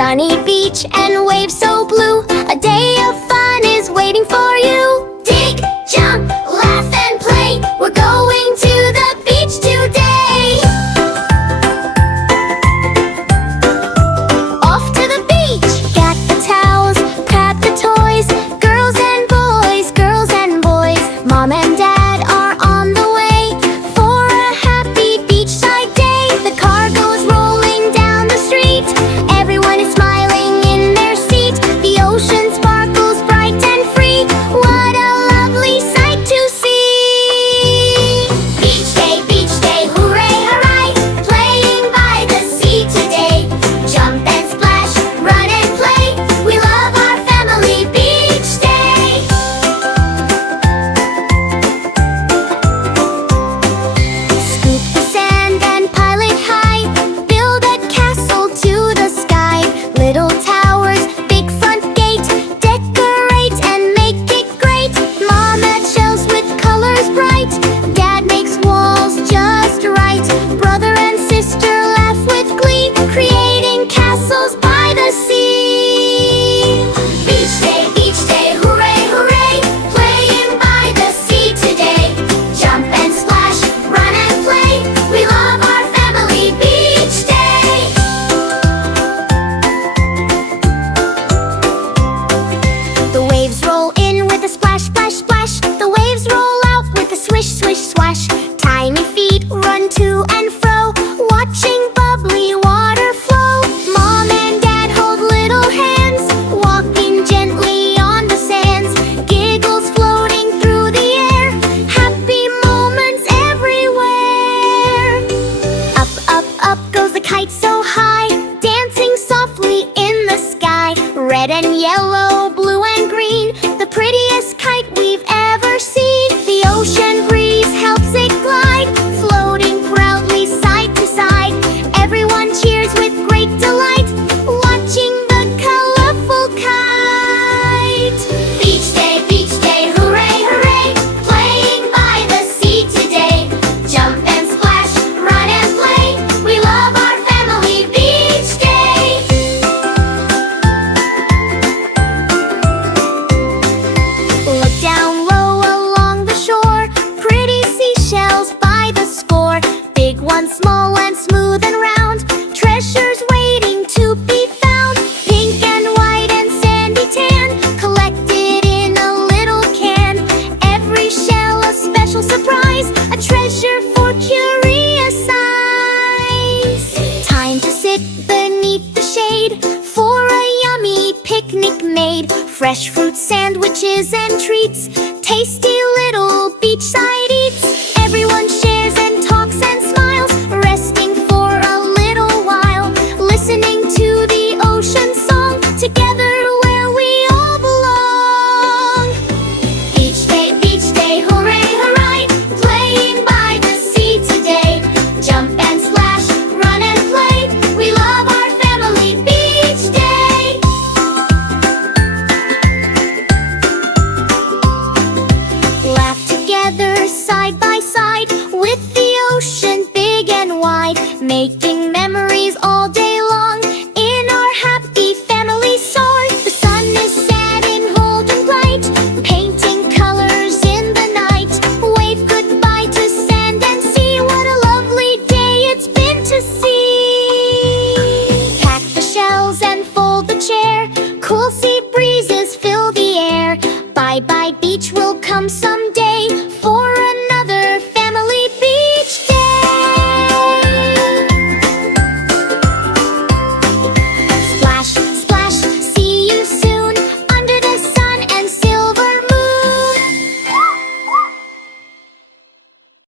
Sunny beach and waves so blue. A day of fun is waiting for you. Dig, jump, laugh and play. We're going to the beach today. Off to the beach. Get the towels, pat the toys. Girls and boys, girls and boys. Mom and Dad are on the way for a happy beachside day. The car goes rolling down the street. Everyone is smiling in their seat. The ocean sparkles bright and free. What a lovely sight to see. Beach day, hooray, hooray. Playing by the sea today. Jump and splash, run and play. We love our family beach day. Scoop the sand and pile it high. Build a castle to the sky. Little towers, big front gate. Decorate and make it great. Mom adds shells with colors bright. Dad makes walls just right. Brother and sister laugh with glee, creating castles by the sea. Beach day, hooray, hooray. Playing by the sea today. Jump and splash, run and play. We love our family beach day. The waves roll in with a splash, splash, splash. The waves roll out with a swish, swish, swash. Tiny feet run to and fro, watching bubbly water flow. Mom and Dad hold little hands, walking gently on the sands. Giggles floating through the air, happy moments everywhere. Up, up, up goes the kite so high, dancing softly in the sky. Red and yellow, blue and green, the prettiest kite we've ever seen. The ocean breeze helps it glide, floating proudly side to side. Everyone cheers with great delight, watching the colorful kite. Beach day, hooray, hooray. Playing by the sea today. Jump and splash, run and play. We love our family beach day. Look down low along the shore. Pretty seashells by the score. Big ones, small and smooth and round. Treasures waiting to be found. Pink and white and sandy tan, collected in a little can. Every shell a special surprise, a treasure for curious eyes. Time to sit beneath the shade for a yummy picnic made. Fresh fruit sandwiches and treats, tasty little beachside eats. Everyone shares and talks and smiles, resting for a little while, listening to the ocean song, together where we all belong. Beach day, hooray, hooray. Playing by the sea today. Jump and splash, run and play. We love our family beach day. Laugh together side by side with the ocean big and wide, making memories all day long in our happy family soar. The sun is setting golden bright, painting colors in the night. Wave goodbye to sand and sea. What a lovely day it's been to see. Pack the shells and fold the chair. Cool sea breezes fill the air. Bye bye beach will come someday.